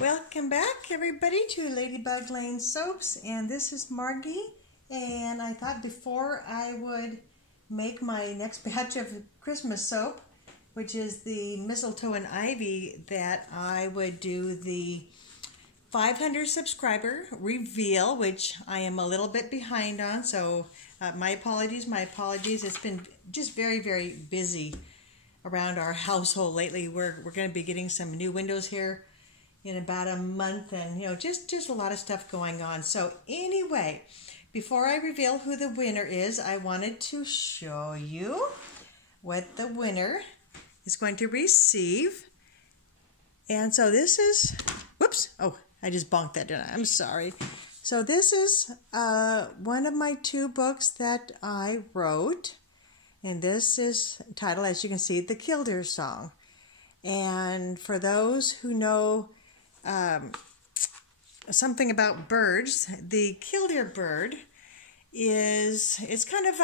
Welcome back, everybody, to Ladybug Lane Soaps, and this is Margie. And I thought before I would make my next batch of Christmas soap, which is the mistletoe and ivy, that I would do the 500 subscriber reveal, which I am a little bit behind on. So my apologies. It's been just very, very busy around our household lately. We're going to be getting some new windows here in about a month, and just a lot of stuff going on. So anyway, before I reveal who the winner is, I wanted to show you what the winner is going to receive. And so this is, whoops, oh, I just bonked that, didn't I? I'm sorry. So this is one of my 2 books that I wrote, and this is titled, as you can see, The Killdeer Song. And for those who know something about birds, the killdeer bird it's kind of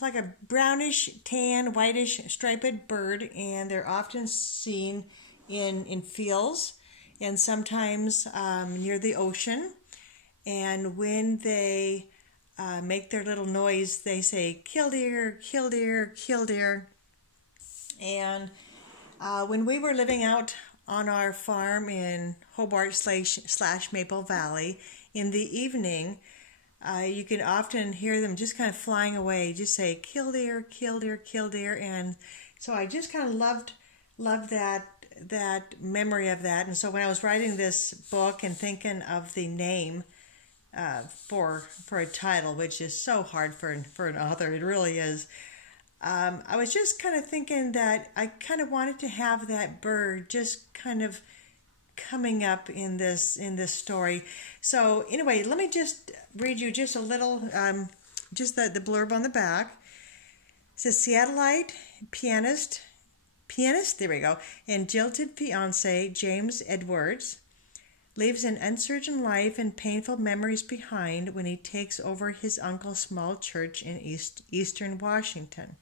like a brownish, tan, whitish, striped bird, and they're often seen in fields and sometimes near the ocean. And when they make their little noise, they say killdeer, killdeer, killdeer. And when we were living out on our farm in Hobart / Maple Valley, in the evening, you can often hear them just kind of flying away, just say killdeer, killdeer, killdeer. And so I just kind of loved that memory of that. And so when I was writing this book and thinking of the name for a title, which is so hard for an author, it really is. I was just kind of thinking that I kind of wanted to have that bird just kind of coming up in this story. So anyway, let me just read you just a little, just the blurb on the back. It says, Seattleite pianist, there we go, and jilted fiance James Edwards leaves an uncertain life and painful memories behind when he takes over his uncle's small church in eastern Washington.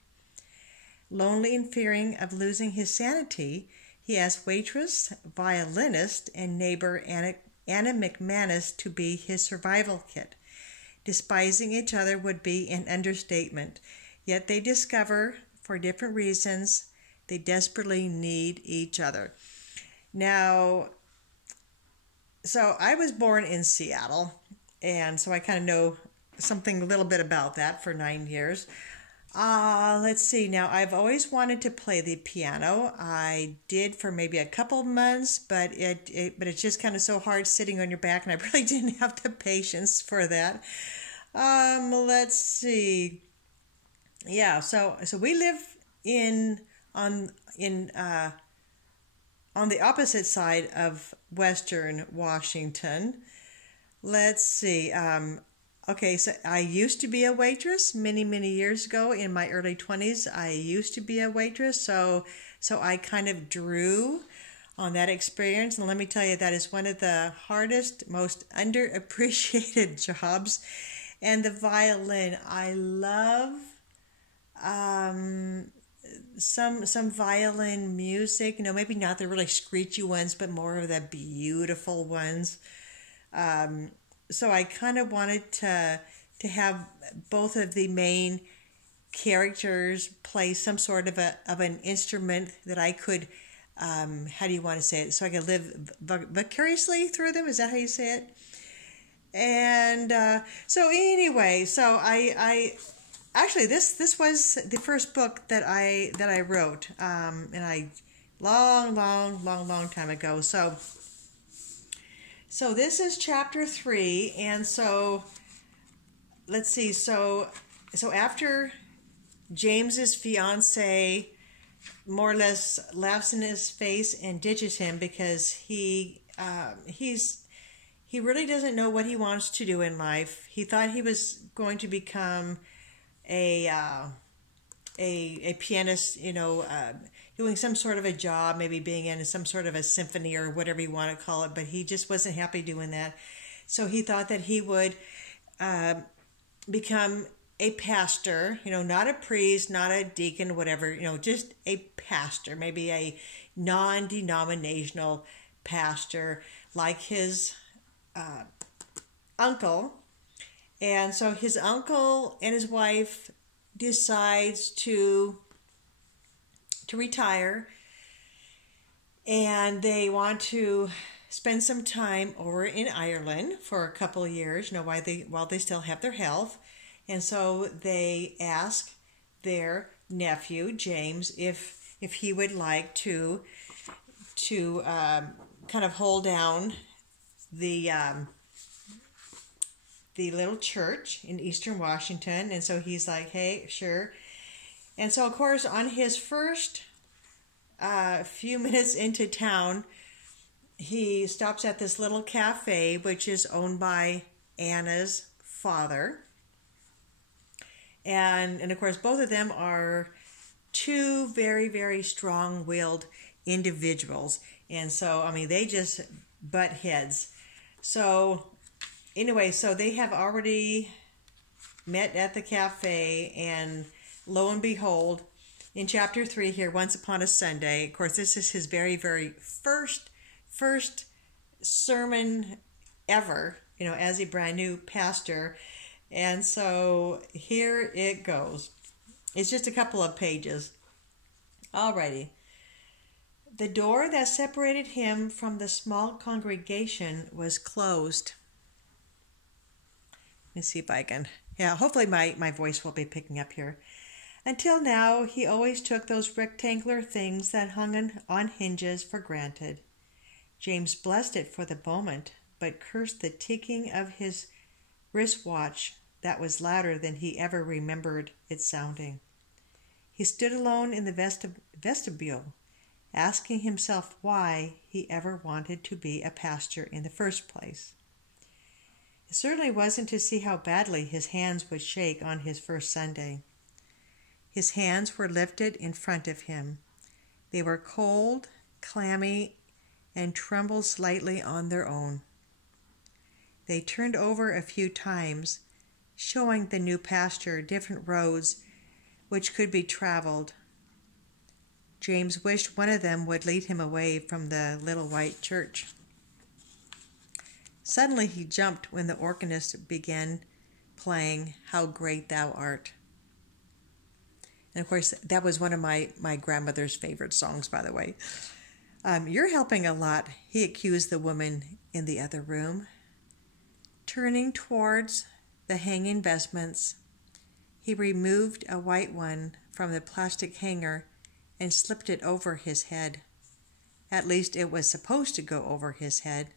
Lonely and fearing of losing his sanity, he asks waitress, violinist, and neighbor Anna McManus to be his survival kit. Despising each other would be an understatement, yet they discover, for different reasons, they desperately need each other. Now, so I was born in Seattle, and so I kind of know a little bit about that for 9 years. Let's see. Now, I've always wanted to play the piano. I did for maybe a couple of months, but it's just kind of so hard sitting on your back, and I really didn't have the patience for that. Let's see. Yeah, so we live on the opposite side of Western Washington. Let's see. Okay, so I used to be a waitress many, many years ago. In my early 20s, I used to be a waitress, so I kind of drew on that experience. And let me tell you, that is one of the hardest, most underappreciated jobs. And the violin, I love some violin music. Maybe not the really screechy ones, but more of the beautiful ones. So I kind of wanted to have both of the main characters play some sort of an instrument that I could, how do you want to say it? So I could live vicariously through them. Is that how you say it? And so anyway, so I actually this was the first book that I wrote, and I long time ago. So this is chapter 3, and so let's see. So after James's fiance more or less laughs in his face and ditches him because he really doesn't know what he wants to do in life. He thought he was going to become a pianist, doing some sort of a job, maybe being in some sort of a symphony or whatever you want to call it, but he just wasn't happy doing that. So he thought that he would become a pastor, not a priest, not a deacon, whatever, just a pastor, maybe a non-denominational pastor like his uncle. And so his uncle and his wife decides to retire, and they want to spend some time over in Ireland for a couple of years, while they still have their health. And so they ask their nephew James if he would like to kind of hold down the little church in Eastern Washington. And so he's like, hey, sure. And so, of course, on his first few minutes into town, he stops at this little cafe, which is owned by Anna's father. And of course, both of them are two very, very strong-willed individuals. And so, I mean, they just butt heads. So, anyway, so they have already met at the cafe, and lo and behold, in chapter 3 here, Once Upon a Sunday, of course, this is his very, very first sermon ever, as a brand new pastor. And so here it goes. It's just a couple of pages. Alrighty. The door that separated him from the small congregation was closed. Let me see if I can... Yeah, hopefully my voice will be picking up here. Until now, he always took those rectangular things that hung on hinges for granted. James blessed it for the moment, but cursed the ticking of his wristwatch that was louder than he ever remembered it sounding. He stood alone in the vestibule, asking himself why he ever wanted to be a pastor in the first place. It certainly wasn't to see how badly his hands would shake on his first Sunday. His hands were lifted in front of him. They were cold, clammy, and trembled slightly on their own. They turned over a few times, showing the new pastor different roads which could be traveled. James wished one of them would lead him away from the little white church. Suddenly he jumped when the organist began playing How Great Thou Art. And of course, that was one of my grandmother's favorite songs, by the way. You're helping a lot, he accused the woman in the other room. Turning towards the hanging vestments, he removed a white one from the plastic hanger and slipped it over his head. At least it was supposed to go over his head.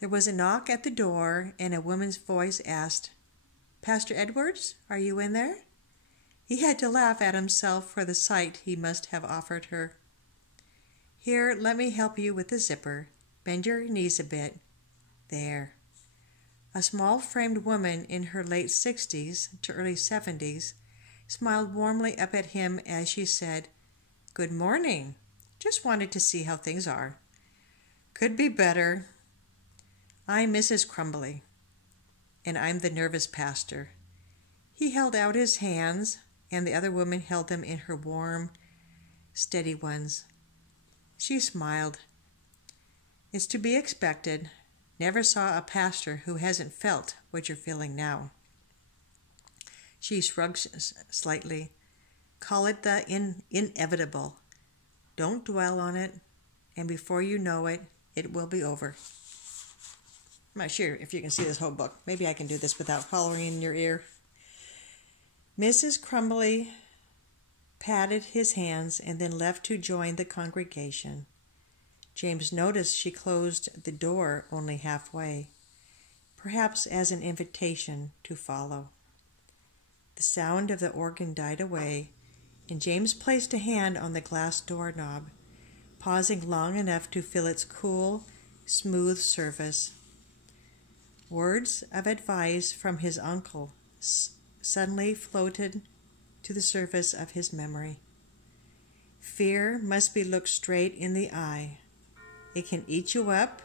There was a knock at the door, and a woman's voice asked, "Pastor Edwards, are you in there?" He had to laugh at himself for the sight he must have offered her. "Here, let me help you with the zipper. Bend your knees a bit. There." A small framed woman in her late 60s to early 70s smiled warmly up at him as she said, "Good morning. Just wanted to see how things are." "Could be better. I'm Mrs. Crumbly, and I'm the nervous pastor." He held out his hands, and the other woman held them in her warm, steady ones. She smiled. "It's to be expected. Never saw a pastor who hasn't felt what you're feeling now." She shrugged slightly. "Call it the inevitable. Don't dwell on it, and before you know it, it will be over." I'm not sure if you can see this whole book. Maybe I can do this without hollering in your ear. Mrs. Crumbly patted his hands and then left to join the congregation. James noticed she closed the door only halfway, perhaps as an invitation to follow. The sound of the organ died away, and James placed a hand on the glass doorknob, pausing long enough to feel its cool, smooth surface. Words of advice from his uncle suddenly floated to the surface of his memory. "Fear must be looked straight in the eye. It can eat you up,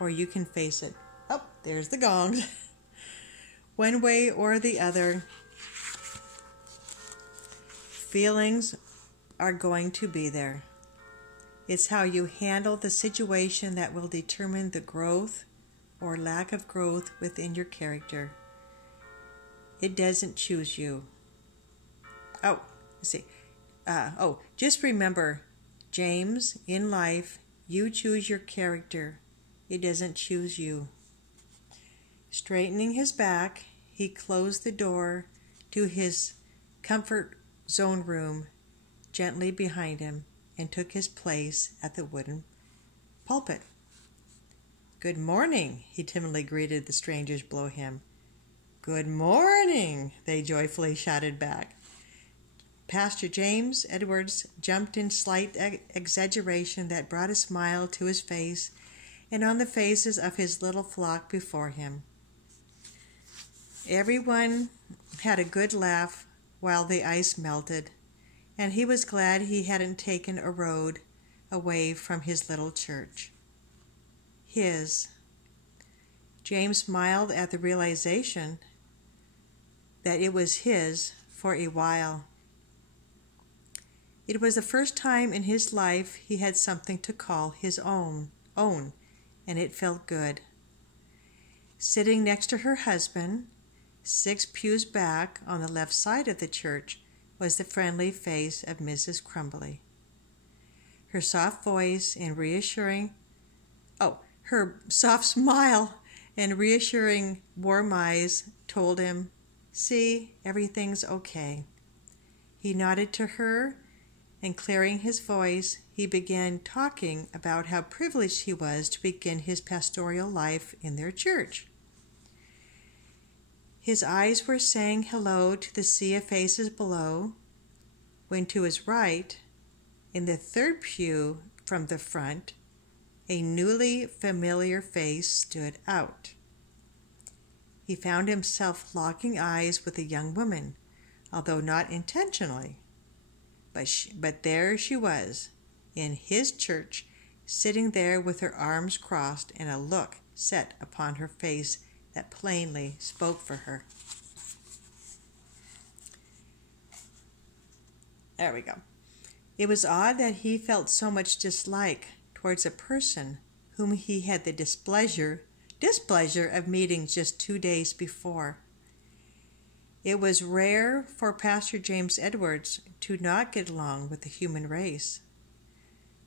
or you can face it." Oh, there's the gong. One way or the other, feelings are going to be there. It's how you handle the situation that will determine the growth or lack of growth within your character. It doesn't choose you. Oh, let's see. Just remember, James, in life, you choose your character. It doesn't choose you. Straightening his back, he closed the door to his comfort zone room gently behind him and took his place at the wooden pulpit. "Good morning," he timidly greeted the strangers below him. "Good morning," they joyfully shouted back. Pastor James Edwards jumped in slight exaggeration that brought a smile to his face and on the faces of his little flock before him. Everyone had a good laugh while the ice melted, and he was glad he hadn't taken a road away from his little church. His. James smiled at the realization that it was his for a while. It was the first time in his life he had something to call his own, and it felt good. Sitting next to her husband, 6 pews back on the left side of the church, was the friendly face of Mrs. Crumbly. Her soft voice and her soft smile and reassuring warm eyes told him, "See, everything's okay." He nodded to her, and clearing his voice, he began talking about how privileged he was to begin his pastoral life in their church. His eyes were saying hello to the sea of faces below, when to his right, in the 3rd pew from the front, a newly familiar face stood out. He found himself locking eyes with a young woman, although not intentionally. But there she was, in his church, sitting there with her arms crossed and a look set upon her face that plainly spoke for her. There we go. It was odd that he felt so much dislike towards a person whom he had the displeasure of meeting just 2 days before. It was rare for Pastor James Edwards to not get along with the human race.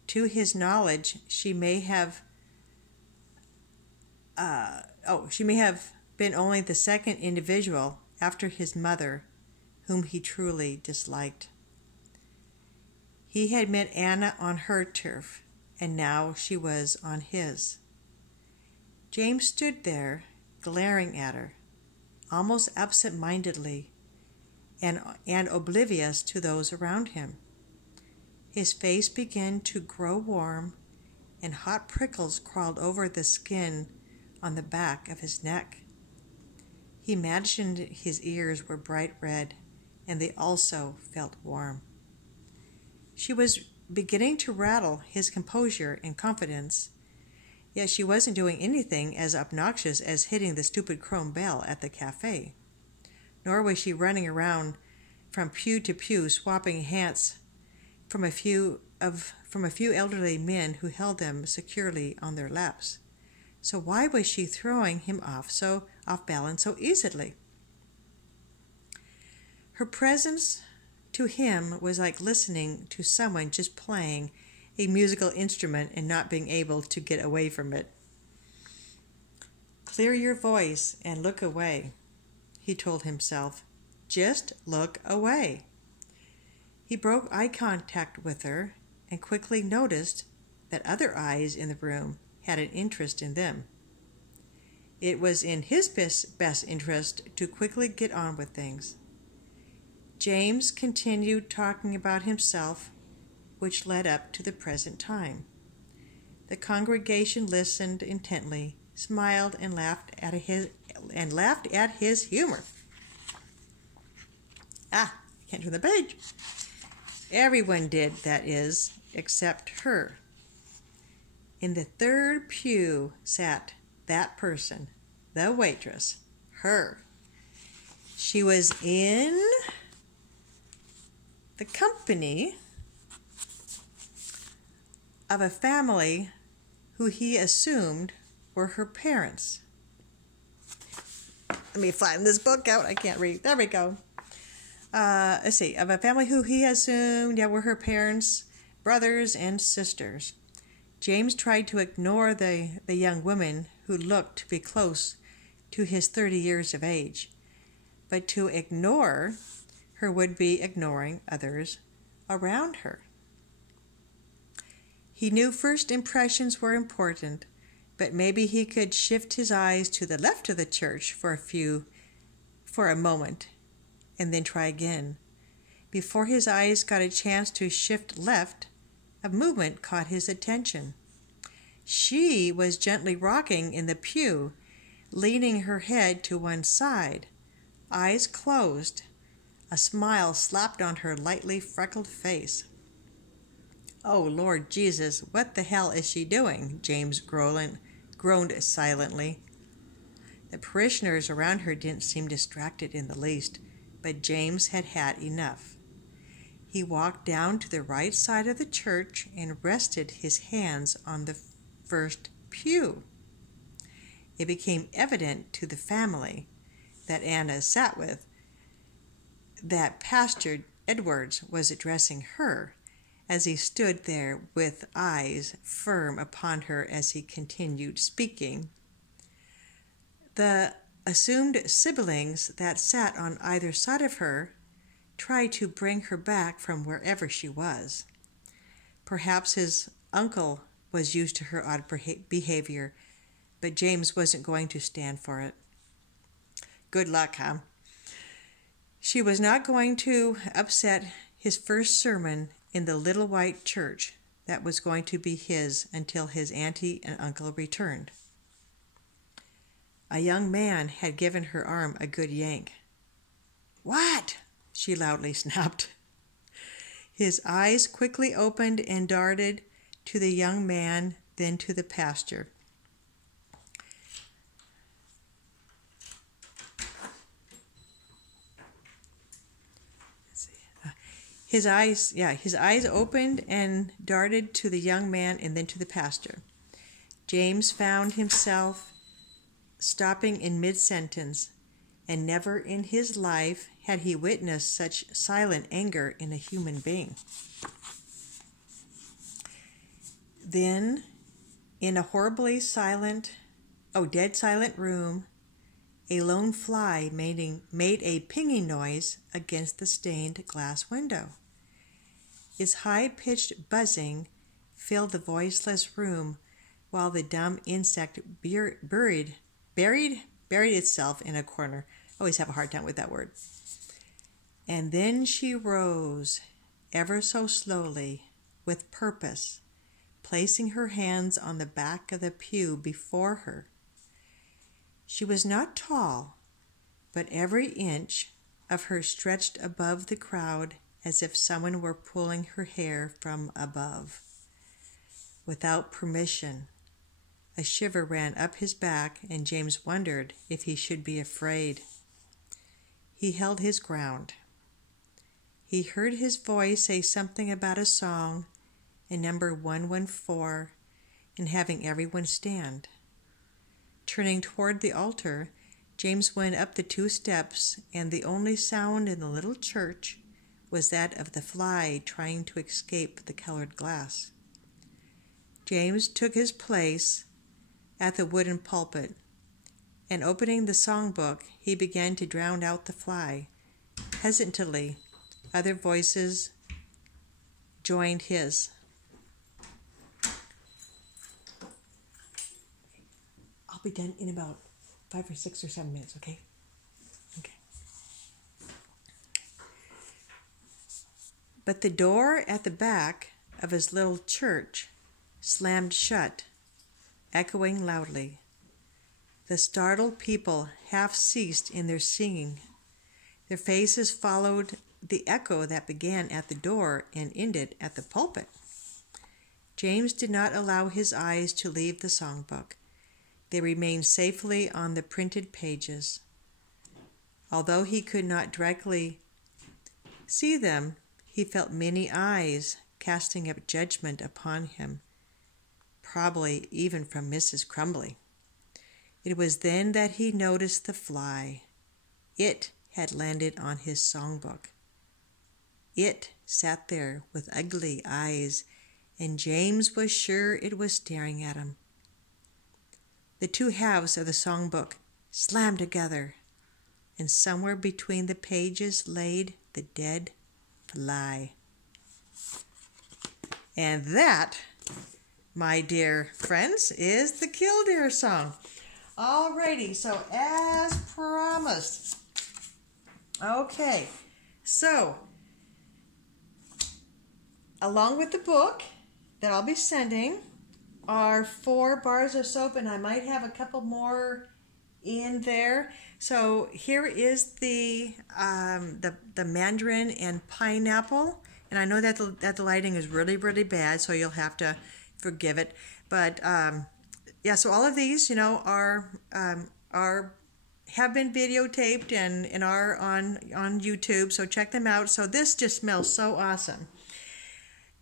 To his knowledge, she may have been only the 2nd individual after his mother whom he truly disliked. He had met Anna on her turf, and now she was on his. James stood there, glaring at her, almost absent-mindedly, and oblivious to those around him. His face began to grow warm, and hot prickles crawled over the skin on the back of his neck. He imagined his ears were bright red, and they also felt warm. She was beginning to rattle his composure and confidence, yet she wasn't doing anything as obnoxious as hitting the stupid chrome bell at the cafe. Nor was she running around from pew to pew swapping hats from a few elderly men who held them securely on their laps. So why was she throwing him off balance so easily? Her presence to him was like listening to someone just playing a musical instrument and not being able to get away from it. "Clear your voice and look away," he told himself. "Just look away." He broke eye contact with her and quickly noticed that other eyes in the room had an interest in them. It was in his best interest to quickly get on with things. James continued talking about himself, which led up to the present time. The congregation listened intently, smiled, and laughed at his humor. Can't turn the page. Everyone did, that is, except her. In the 3rd pew sat that person, the waitress, her. She was in the company of a family who he assumed were her parents. Let me flatten this book out. I can't read. There we go. Let's see. Of a family who he assumed were her parents, brothers, and sisters. James tried to ignore the young woman who looked to be close to his 30 years of age. But to ignore her would be ignoring others around her. He knew first impressions were important, but maybe he could shift his eyes to the left of the church for a moment, and then try again. Before his eyes got a chance to shift left, a movement caught his attention. She was gently rocking in the pew, leaning her head to one side, eyes closed. A smile slapped on her lightly freckled face. "Oh, Lord Jesus, what the hell is she doing?" James groaned silently. The parishioners around her didn't seem distracted in the least, but James had had enough. He walked down to the right side of the church and rested his hands on the first pew. It became evident to the family that Anna sat with that Pastor Edwards was addressing her, as he stood there with eyes firm upon her as he continued speaking. The assumed siblings that sat on either side of her tried to bring her back from wherever she was. Perhaps his uncle was used to her odd behavior, but James wasn't going to stand for it. Good luck, huh? She was not going to upset his first sermon in the little white church that was going to be his until his auntie and uncle returned. A young man had given her arm a good yank. "What?" she loudly snapped. His eyes quickly opened and darted to the young man, then to the pastor. His eyes opened and darted to the young man and then to the pastor. James found himself stopping in mid-sentence, and never in his life had he witnessed such silent anger in a human being. Then, in a horribly dead silent room, a lone fly made a pinging noise against the stained glass window. Its high-pitched buzzing filled the voiceless room while the dumb insect buried itself in a corner. I always have a hard time with that word. And then she rose, ever so slowly, with purpose, placing her hands on the back of the pew before her. She was not tall, but every inch of her stretched above the crowd as if someone were pulling her hair from above. Without permission, a shiver ran up his back, and James wondered if he should be afraid. He held his ground. He heard his voice say something about a song and number 114 and having everyone stand. Turning toward the altar, James went up the 2 steps, and the only sound in the little church was that of the fly trying to escape the colored glass. James took his place at the wooden pulpit, and opening the songbook, he began to drown out the fly. Hesitantly, other voices joined his. I'll be done in about 5 or 6 or 7 minutes, okay? Okay. But the door at the back of his little church slammed shut, echoing loudly. The startled people half ceased in their singing. Their faces followed the echo that began at the door and ended at the pulpit. James did not allow his eyes to leave the songbook. They remained safely on the printed pages. Although he could not directly see them, he felt many eyes casting up judgment upon him probably even from Mrs. Crumbly. It was then that he noticed the fly. It had landed on his songbook. It sat there with ugly eyes, and James was sure it was staring at him. The two halves of the songbook slammed together, and somewhere between the pages laid the dead fly. And that, my dear friends, is the Killdeer Song. Alrighty, so as promised. Okay, so along with the book that I'll be sending are 4 bars of soap, and I might have a couple more in there. So here is the mandarin and pineapple, and I know that the lighting is really, really bad, so you'll have to forgive it. But yeah, so all of these, you know, are have been videotaped and are on YouTube, so check them out. So this just smells so awesome.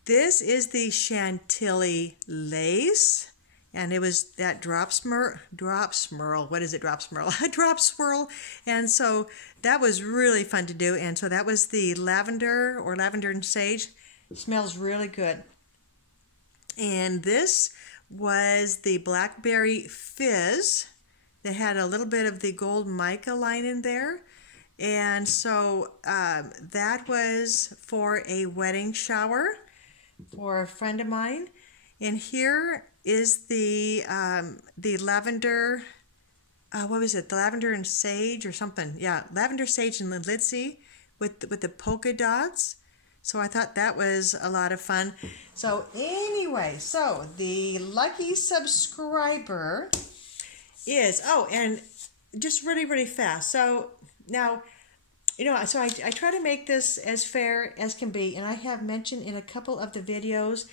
This is the Chantilly lace, and it was that drop swirl. What is it? Drop swirl. Drop swirl. And so that was really fun to do. And so that was the lavender or lavender and sage. It smells really good. And this was the blackberry fizz that had a little bit of the gold mica line in there. And so that was for a wedding shower for a friend of mine. And here is the lavender, what was it? The lavender and sage or something. Yeah, lavender, sage, and linseed with the polka dots. So I thought that was a lot of fun. So anyway, so the lucky subscriber is, oh, and just really, really fast. So now, you know, so I try to make this as fair as can be, and I have mentioned in a couple of the videos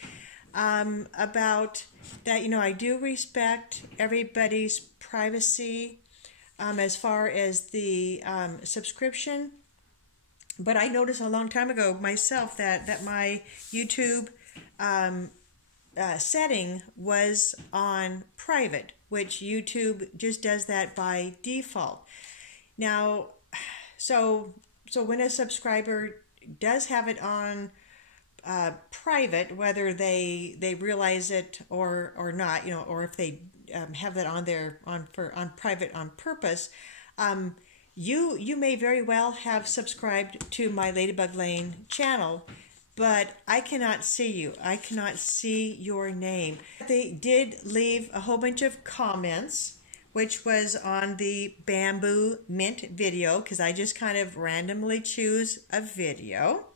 about that, you know, I do respect everybody's privacy as far as the subscription. But I noticed a long time ago myself that my YouTube setting was on private, which YouTube just does that by default. Now, so when a subscriber does have it on private, whether they realize it or not, you know, or if they have that on there on private on purpose, you may very well have subscribed to my Ladybug Lane channel, but I cannot see you. I cannot see your name. They did leave a whole bunch of comments, which was on the bamboo mint video, because I just kind of randomly choose a video.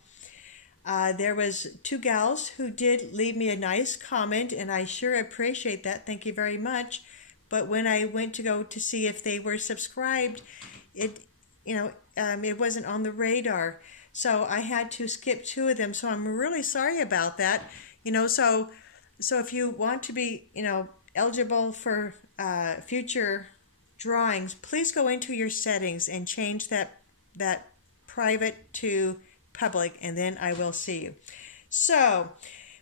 There was 2 gals who did leave me a nice comment, and I sure appreciate that. Thank you very much. But when I went to go to see if they were subscribed, it wasn't on the radar. So I had to skip 2 of them. So I'm really sorry about that. You know, so if you want to be, you know, eligible for future drawings, please go into your settings and change that private to public, and then I will see you. So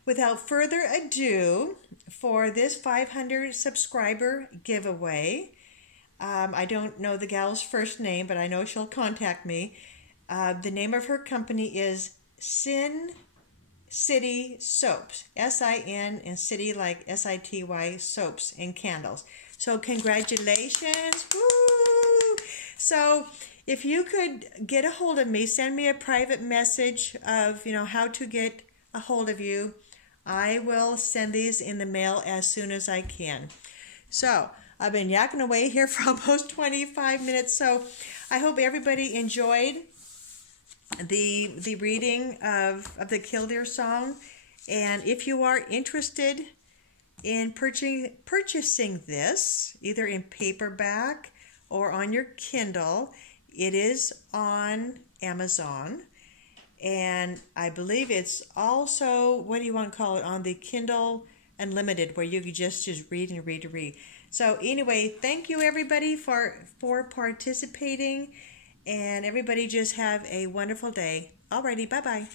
without further ado, for this 500 subscriber giveaway, I don't know the gal's first name, but I know she'll contact me. The name of her company is Sin City Soaps, S-I-N, and City like S-I-T-Y, soaps and candles. So congratulations. Woo! So if you could get a hold of me, send me a private message of, you know, how to get a hold of you. I will send these in the mail as soon as I can. So I've been yakking away here for almost 25 minutes. So I hope everybody enjoyed the reading of the Killdeer Song. And if you are interested in purchasing this, either in paperback or on your Kindle, it is on Amazon. And I believe it's also, what do you want to call it, on the Kindle Unlimited, where you can just read and read and read. So anyway, thank you everybody for participating, and everybody just have a wonderful day. Alrighty, bye-bye.